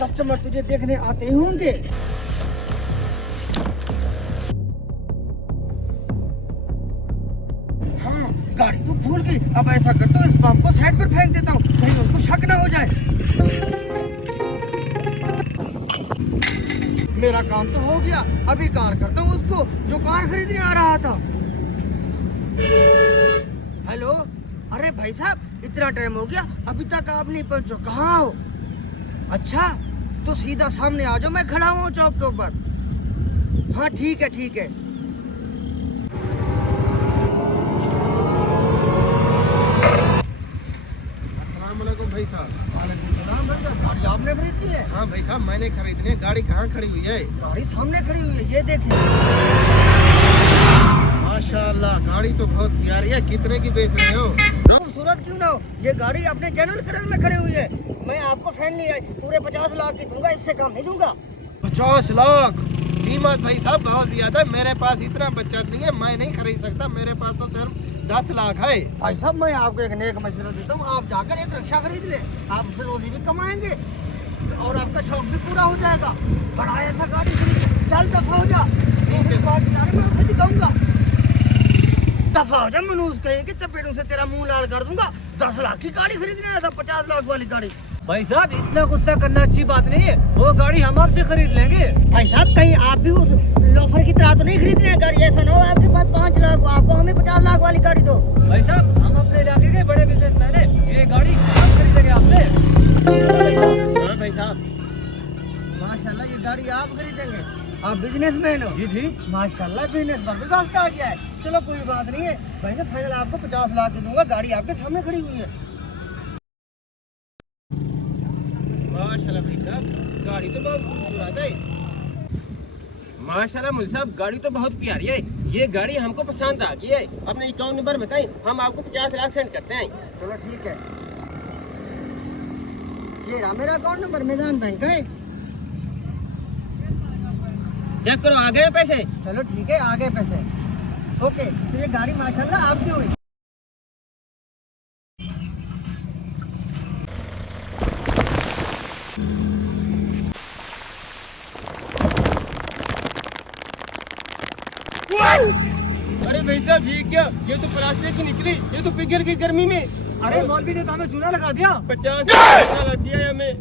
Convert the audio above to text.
Customer तुझे देखने आते ही होंगे। हाँ, गाड़ी तो भूल गई। अब ऐसा करता हूँ, इस बम को साइड पर फेंक देता हूँ, कहीं उनको शक ना हो जाए। मेरा काम तो हो गया। अभी कार करता हूँ उसको जो कार खरीदने आ रहा था। हेलो, अरे भाई साहब, इतना टाइम हो गया, अभी तक आप नहीं पहुंचो, कहाँ हो? अच्छा, तो सीधा सामने आ जाओ, मैं खड़ा हूँ चौक के ऊपर। हाँ ठीक है, ठीक है। अस्सलामुअलैकुम भाई साहब। वालेकुम सलाम भाई साहब, गाड़ी आपने खरीदी है? हाँ भाई साहब, मैंने खरीदनी है। गाड़ी कहाँ खड़ी हुई है? गाड़ी सामने खड़ी हुई है, ये देखिए। माशाल्लाह, गाड़ी तो बहुत प्यारी है। कितने की बेच रहे हो? खूबसूरत क्यों ना हो, ये गाड़ी अपने जनरल कलर में खड़ी हुई है। मैं आपको फैन नहीं आई, पूरे 50 लाख की दूंगा, इससे कम नहीं दूंगा। 50 लाख कीमत भाई साहब बहुत ज्यादा है। मेरे पास इतना बजट नहीं है, मैं नहीं खरीद सकता। मेरे पास तो सिर्फ 10 लाख है। भाई साहब, मैं आपको एक नेक मशवरा देता हूँ, आप जाकर एक रिक्शा खरीद ले, आप उससे रोजी भी कमाएंगे और आपका शौक भी पूरा हो जाएगा। बढ़ाया था गाड़ी खरीद, चल दफा हो जा। दूसरी पार्टी आ रही, मैं उसे दिखाऊंगा। दफा हो जा, मनूस कहेगी चपेटों से तेरा मुंह लाल कर दूंगा। 10 लाख की गाड़ी खरीदने आया था, 50 लाख वाली गाड़ी। भाई साहब, इतना गुस्सा करना अच्छी बात नहीं है। वो गाड़ी हम आपसे खरीद लेंगे। भाई साहब, कहीं आप भी उस लोफर की तरह तो नहीं खरीदने हैं गाड़ी? ऐसा ना हो आपके पास 5 लाख, आपको हमें 50 लाख वाली गाड़ी दो। भाई साहब, हम अपने इलाके के बड़े बिजनेसमैन हैं, ये गाड़ी हम खरीदेंगे आपसे। हाँ भाई साहब। माशाल्लाह, ये गाड़ी आप खरीदेंगे? आप बिजनेसमैन हो? जी जी। माशाल्लाह, बिजनेस पर भी वक्त आ गया है। चलो कोई बात नहीं है भाई साहब, फाइनल आपको 50 लाख की दूंगा, गाड़ी आपके सामने खड़ी हुई है। माशाल्लाह भाई साहब, गाड़ी तो बहुत खूबसूरत है। माशाल्लाह मुल साहब, गाड़ी तो बहुत प्यारी है। ये गाड़ी हमको पसंद आ गई है। अपना अकाउंट नंबर बताएं, हम आपको 50 लाख सेंड करते हैं। चलो ठीक है, ये रहा मेरा अकाउंट नंबर, मैदान बैंक है। चेक करो, आ गए पैसे। चलो ठीक है, आ गए पैसे। ओके, तो ये गाड़ी माशाल्लाह आपकी हुई। अरे भाई साहब, ये क्या? ये तो प्लास्टिक की निकली, ये तो पिघल गई गर्मी में। अरे मौलवी ने तो हमें चूना लगा दिया। 50 लाख लग गया है हमें।